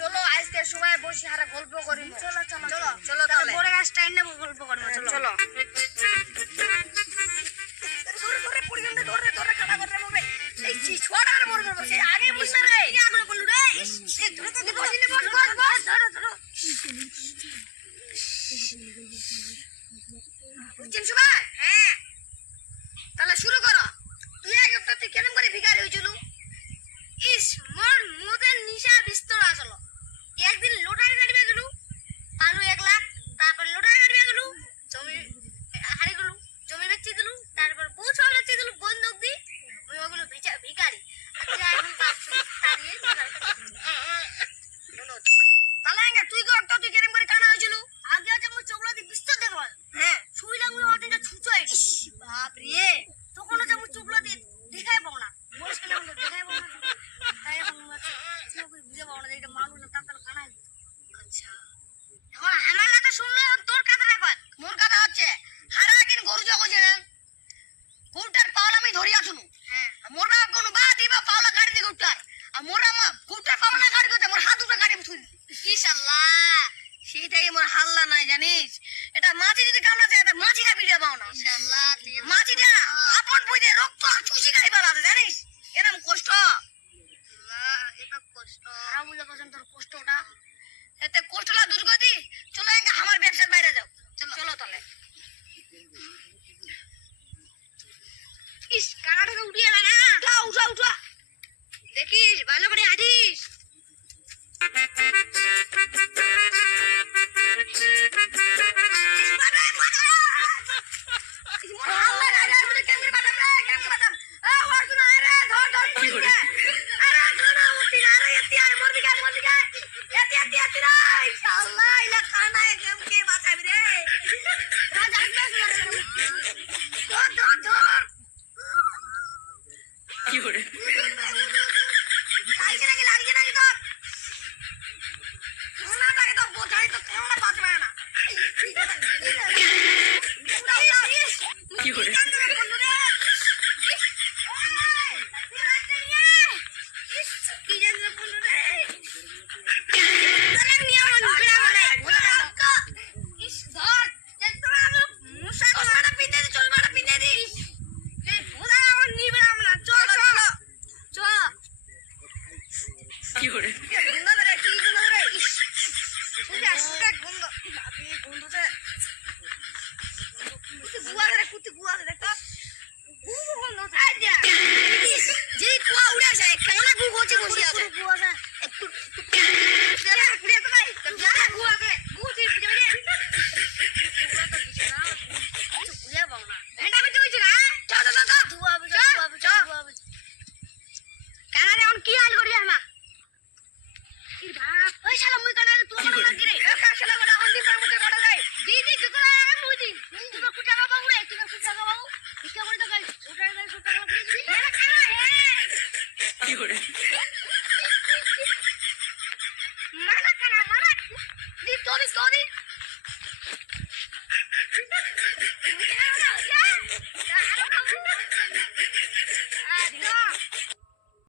চলো আজকে সময় বসে হারা গল্প করি। চলো চলো চলো। চলো তাহলে পরে গাছ টাইম নেব গল্প করব চলো। তাহলে শুরু মন মুদের নিশা বিস্তর আসলো। একদিন লোটারি আল্লাহ নাই জানিস? এটা মাছি যদি কামড়া যায় মাছি না। ভিডিও পাও না মাছি আপন বই রক্ত আর চুষি খাইবার আছে 有人 Mala calamara. Ni todo, todo.